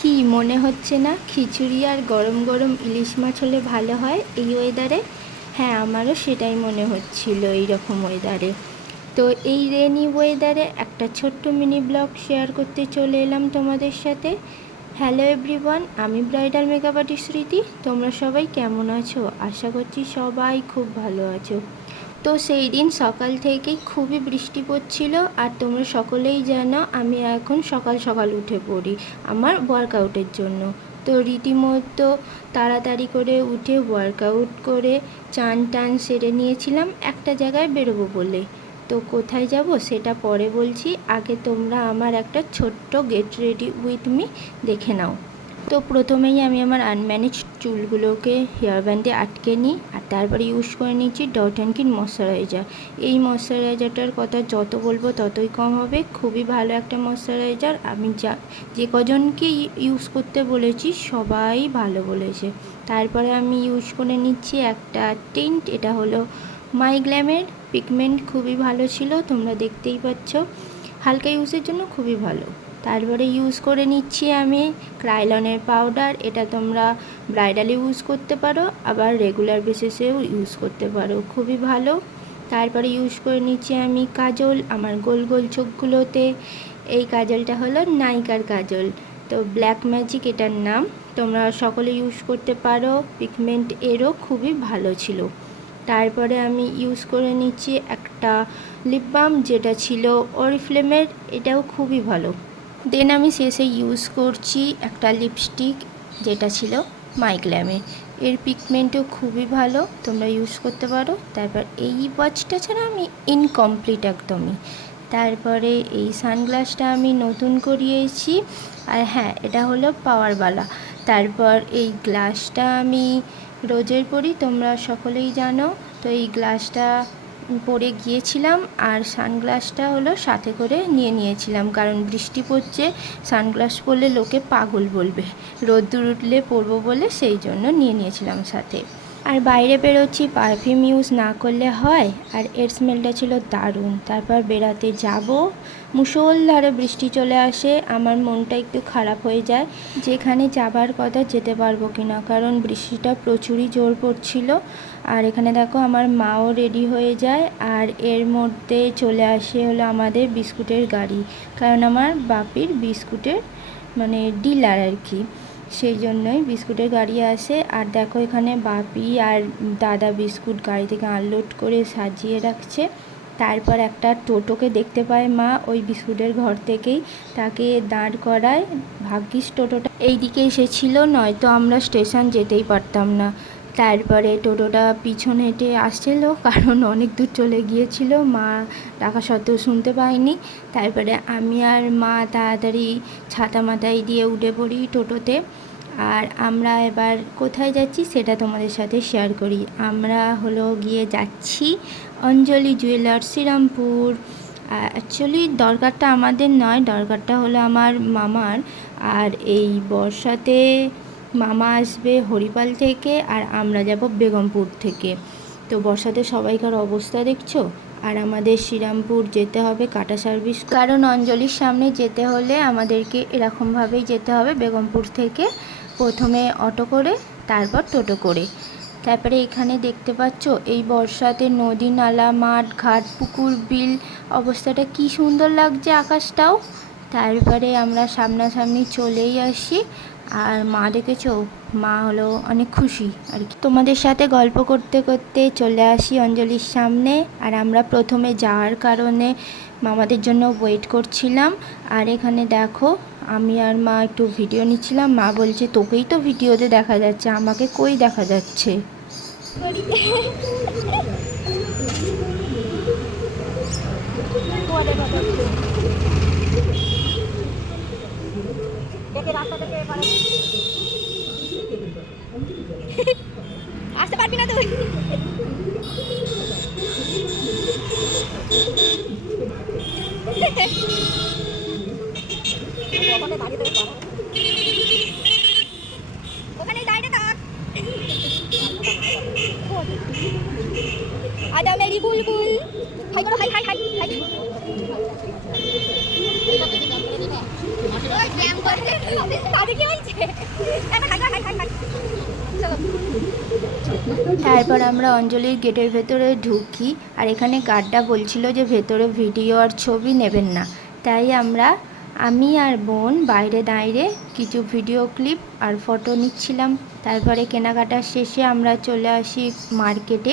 কি মনে হচ্ছে না খিচুড়ি আর গরম গরম ইলিশ মাছ হলে ভালো হয় এই ওয়েদারে? হ্যাঁ, আমারও সেটাই মনে হচ্ছিল এইরকম ওয়েদারে। তো এই রেনি ওয়েদারে একটা ছোট্ট মিনি ব্লগ শেয়ার করতে চলে এলাম তোমাদের সাথে। হ্যালো এভরিওয়ান, আমি ব্রাইডাল মেকআপ আর্টিস্ট স্মৃতি। তোমরা সবাই কেমন আছো? আশা করছি সবাই খুব ভালো আছো। তো সেই দিন সকাল থেকেই খুবই বৃষ্টি পড়ছিল, আর তোমরা সকলেই জানো আমি এখন সকাল সকাল উঠে পড়ি আমার ওয়ার্কআউটের জন্য। তো রীতিমতো তাড়াতাড়ি করে উঠে ওয়ার্কআউট করে চান টান সেরে নিয়েছিলাম একটা জায়গায় বেরোবো বলে। তো কোথায় যাব সেটা পরে বলছি, আগে তোমরা আমার একটা ছোট্ট গেট রেডি উইথ মি দেখে নাও। তো প্রথমেই আমি আমার আনম্যানেজড চুলগুলোকে হেয়ার ব্যান্ডে আটকে নিই, আর তারপরে ইউজ করে নিচ্ছি ডট অ্যান্ড কিন ময়শ্চারাইজার। এই ময়শ্চারাইজারটার কথা যত বলবো ততই কম হবে, খুবই ভালো একটা ময়শ্চারাইজার। আমি যে কজনকে ইউজ করতে বলেছি সবাই ভালো বলেছে। তারপরে আমি ইউজ করে নিচ্ছি একটা টিন্ট, এটা হলো মাই গ্ল্যামের পিগমেন্ট, খুবই ভালো ছিল, তোমরা দেখতেই পাচ্ছ, হালকা ইউজের জন্য খুবই ভালো। তারপরে ইউজ করে নিচ্ছি আমি ক্রাইলনের পাউডার, এটা তোমরা ব্রাইডালে ইউজ করতে পারো, আবার রেগুলার বেসিসেও ইউজ করতে পারো, খুবই ভালো। তারপরে ইউজ করে নিচ্ছি আমি কাজল আমার গোল গোল চোখগুলোতে। এই কাজলটা হলো নাইকার কাজল, তো ব্ল্যাক ম্যাজিক এটার নাম, তোমরা সকলে ইউজ করতে পারো, পিগমেন্ট এরও খুবই ভালো ছিল। তারপরে আমি ইউজ করে নিচ্ছি একটা লিপ বাম, যেটা ছিল অরিফ্লেমের, এটাও খুবই ভালো। দেন আমি শেষে ইউজ করছি একটা লিপস্টিক, যেটা ছিল মাই গ্ল্যামের, এর পিগমেন্টও খুবই ভালো, তোমরা ইউজ করতে পারো। তারপর এই ওয়াচটা ছাড়া আমি ইনকমপ্লিট একদমই। তারপরে এই সানগ্লাসটা আমি নতুন করিয়েছি, আর হ্যাঁ, এটা হলো পাওয়ারওয়ালা। তারপর এই গ্লাসটা আমি রোজের পরি, তোমরা সকলেই জানো। তো এই গ্লাসটা পরে গিয়েছিলাম, আর সানগ্লাসটা হলো সাথে করে নিয়েছিলাম, কারণ বৃষ্টি পড়ছে, সানগ্লাস পরলে লোকে পাগল বলবে, রোদ্দুর উঠলে পরবো বলে সেই জন্য নিয়েছিলাম সাথে। আর বাইরে বেরোচ্ছি, পারফিউম ইউজ না করলে হয়, আর এর স্মেলটা ছিল দারুণ। তারপর বেড়াতে যাব, মুষলধারে বৃষ্টি চলে আসে, আমার মনটা একটু খারাপ হয়ে যায়, যেখানে যাবার কথা যেতে পারবো কিনা, কারণ বৃষ্টিটা প্রচুরই জোর পড়ছিল। আর এখানে দেখো আমার মাও রেডি হয়ে যায়, আর এর মধ্যে চলে আসে হলো আমাদের বিস্কুটের গাড়ি, কারণ আমার বাপির বিস্কুটের মানে ডিলার আর কি, সেই জন্যই বিস্কুটের গাড়ি আসে। আর দেখো এখানে বাপি আর দাদা বিস্কুট গাড়ি থেকে আনলোড করে সাজিয়ে রাখছে। তারপর একটা টোটোকে দেখতে পায় মা ওই বিস্কুটের ঘর থেকেই, তাকে দাঁড় করায়, ভাগ্যিস টোটোটা এই দিকে এসেছিল, নয়তো আমরা স্টেশন যেতেই পারতাম না। তারপরে টোটোটা পিছন হেঁটে আসছিল, কারণ অনেক দূর চলে গিয়েছিল, মা ডাকা সত্ত্বেও শুনতে পাইনি। তারপরে আমি আর মা তাড়াতাড়ি ছাতা মাথায় দিয়ে উঠে পড়ি টোটোতে। আর আমরা এবার কোথায় যাচ্ছি সেটা তোমাদের সাথে শেয়ার করি। আমরা হলো গিয়ে যাচ্ছি অঞ্জলি জুয়েলার্স, শ্রীরামপুর। অ্যাকচুয়ালি দরকারটা আমাদের নয়, দরকারটা হলো আমার মামার। আর এই বর্ষাতে মামা আসবে হরিপাল থেকে, আর আমরা যাব বেগমপুর থেকে। তো বর্ষাতে সবাইকার অবস্থা দেখছো। আর আমাদের শ্রীরামপুর যেতে হবে কাটা সার্ভিস, কারণ অঞ্জলির সামনে যেতে হলে আমাদেরকে এরকমভাবেই যেতে হবে, বেগমপুর থেকে প্রথমে অটো করে, তারপর টোটো করে। তারপরে এখানে দেখতে পাচ্ছ এই বর্ষাতে নদী নালা মাঠ ঘাট পুকুর বিল অবস্থাটা কি সুন্দর লাগছে, আকাশটাও। তারপরে আমরা সামনাসামনি চলেই আসি, আর মা দেখেছো, মা হলো অনেক খুশি আর কি। তোমাদের সাথে গল্প করতে করতে চলে আসি অঞ্জলির সামনে, আর আমরা প্রথমে যাওয়ার কারণে মামাদের জন্য ওয়েট করছিলাম। আর এখানে দেখো আমি আর মা একটু ভিডিও নিচ্ছিলাম, মা বলছে তোকেই তো ভিডিওতে দেখা যাচ্ছে, আমাকে কই দেখা যাচ্ছে। আসতে পারবি না তুই। ওখানে দাঁড়িয়ে থাক। আদা মেরি বুলবুল, হাই করো, হাই হাই হাই হাই। কাজে কি হয়েছে চলো তারপর আমরা অঞ্জলির গেটের ভেতরে ঢুকি, আর এখানে গার্ডটা বলছিল যে ভেতরে ভিডিও আর ছবি নেবেন না, তাই আমি আর বোন বাইরে দাঁড়িয়ে কিছু ভিডিও ক্লিপ আর ফটো নিচ্ছিলাম। তারপরে কেনাকাটা শেষে আমরা চলে আসি মার্কেটে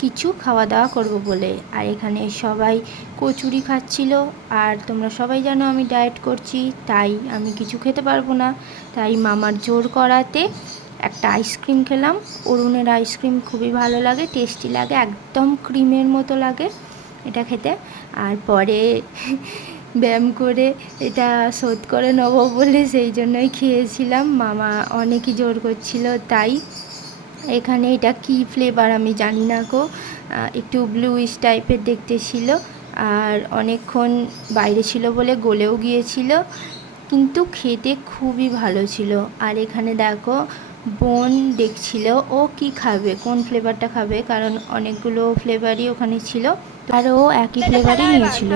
কিছু খাওয়া দাওয়া করব বলে। আর এখানে সবাই কচুরি খাচ্ছিল, আর তোমরা সবাই জানো আমি ডায়েট করছি, তাই আমি কিছু খেতে পারবো না, তাই মামার জোর করাতে একটা আইসক্রিম খেলাম। অরুণের আইসক্রিম খুবই ভালো লাগে, টেস্টি লাগে, একদম ক্রিমের মতো লাগে এটা খেতে। আর পরে ব্যায়াম করে এটা শোধ করে নেবো বলে সেই জন্যই খেয়েছিলাম, মামা অনেকই জোর করছিল তাই। এখানে এটা কি ফ্লেভার আমি জানি না গো, একটু ব্লুইশ টাইপের দেখতে ছিল, আর অনেকক্ষণ বাইরে ছিল বলে গলেও গিয়েছিল, কিন্তু খেতে খুবই ভালো ছিল। আর এখানে দেখো বোন দেখছিল ও কি খাবে, কোন ফ্লেভারটা খাবে, কারণ অনেকগুলো ফ্লেভারই ওখানে ছিল, আর ও একই ফ্লেভারই নিয়েছিল।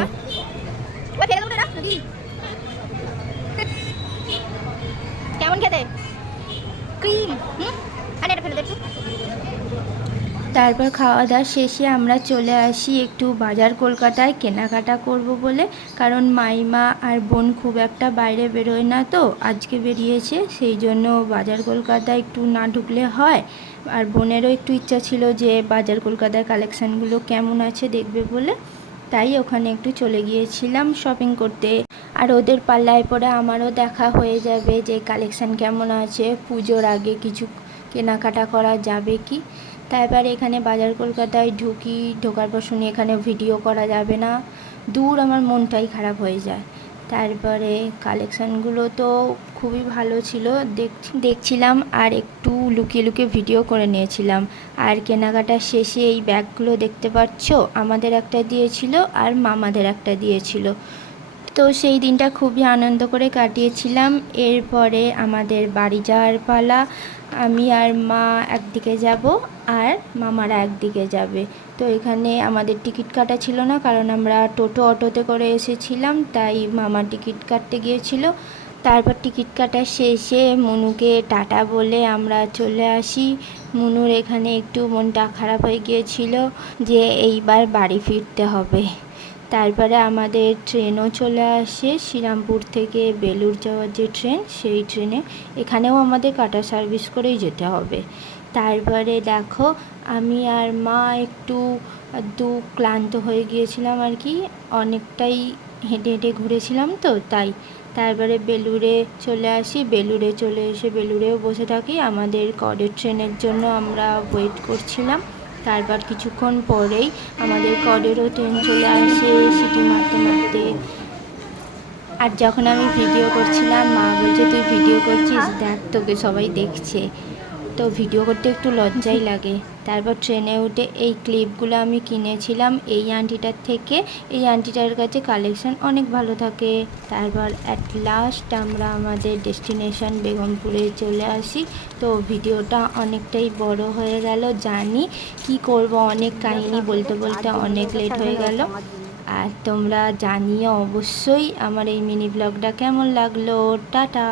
কেমন খেতে ক্রিম আরে এটা ফেলে দে একটু তারপর খাওয়া দাওয়া শেষে আমরা চলে আসি একটু বাজার কলকাতায় কেনাকাটা করব বলে, কারণ মাইমা আর বোন খুব একটা বাইরে বেরোয় না, তো আজকে বেরিয়েছে, সেই জন্য বাজার কলকাতায় একটু না ঢুকলে হয়। আর বোনেরও একটু ইচ্ছা ছিল যে বাজার কলকাতার কালেকশানগুলো কেমন আছে দেখবে বলে, তাই ওখানে একটু চলে গিয়েছিলাম শপিং করতে। আর ওদের পাল্লায় পরে আমারও দেখা হয়ে যাবে যে কালেকশান কেমন আছে, পুজোর আগে কিছু কেনাকাটা করা যাবে কি। তারপর এখানে বাজার কলকাতায় ঢোকার পর শুনি এখানে ভিডিও করা যাবে না, দূর আমার মনটাই খারাপ হয়ে যায়। তারপরে কালেকশানগুলো তো খুবই ভালো ছিল, দেখছিলাম আর একটু লুকিয়ে লুকিয়ে ভিডিও করে নিয়েছিলাম। আর কেনাকাটার শেষে এই ব্যাগগুলো দেখতে পাচ্ছ, আমাদের একটা দিয়েছিল আর মামাদের একটা দিয়েছিল, তো সেই দিনটা খুবই আনন্দ করে কাটিয়েছিলাম। এরপরে আমাদের বাড়ি যাওয়ার পালা, আমি আর মা একদিকে যাব আর মামারা একদিকে যাবে। তো এখানে আমাদের টিকিট কাটা ছিল না, কারণ আমরা অটোতে করে এসেছিলাম, তাই মামা টিকিট কাটতে গিয়েছিল। তারপর টিকিট কাটা শেষে মনুকে টাটা বলে আমরা চলে আসি। মনুর এখানে একটু মনটা খারাপ হয়ে গিয়েছিল যে এইবার বাড়ি ফিরতে হবে। তারপরে আমাদের ট্রেনও চলে আসে, শ্রীরামপুর থেকে বেলুড় যাওয়ার যে ট্রেন, সেই ট্রেনে এখানেও আমাদের কাটা সার্ভিস করেই যেতে হবে। তারপরে দেখো আমি আর মা একটু ক্লান্ত হয়ে গিয়েছিলাম আর কি, অনেকটাই হেঁটে হেঁটে ঘুরেছিলাম তো তাই। তারপরে বেলুড়ে চলে আসি, বেলুড়ে চলে এসে বেলুড়েও বসে থাকি, আমাদের কডের ট্রেনের জন্য আমরা ওয়েট করছিলাম। তারপর কিছুক্ষণ পরেই আমাদের কডেরও ট্রেন চলে আসে সিটি মারতে মারতে। আর যখন আমি ভিডিও করছিলাম মা বলছে তুই ভিডিও করছিস, দেখ তোকে সবাই দেখছে, তো ভিডিও করতে একটু লজ্জাই লাগে। তারপর ট্রেনে উঠে এই ক্লিপগুলো আমি কিনেছিলাম এই আন্টিটার থেকে, এই আন্টিটার কাছে কালেকশন অনেক ভালো থাকে। তারপর অ্যাট লাস্ট আমরা আমাদের ডেস্টিনেশন বেগমপুরে চলে আসি। তো ভিডিওটা অনেকটাই বড় হয়ে গেল, জানি কি করব, অনেক কাহিনী বলতে বলতে অনেক লেট হয়ে গেল। আর তোমরা জানিও অবশ্যই আমার এই মিনি ব্লগটা কেমন লাগলো। টাটা।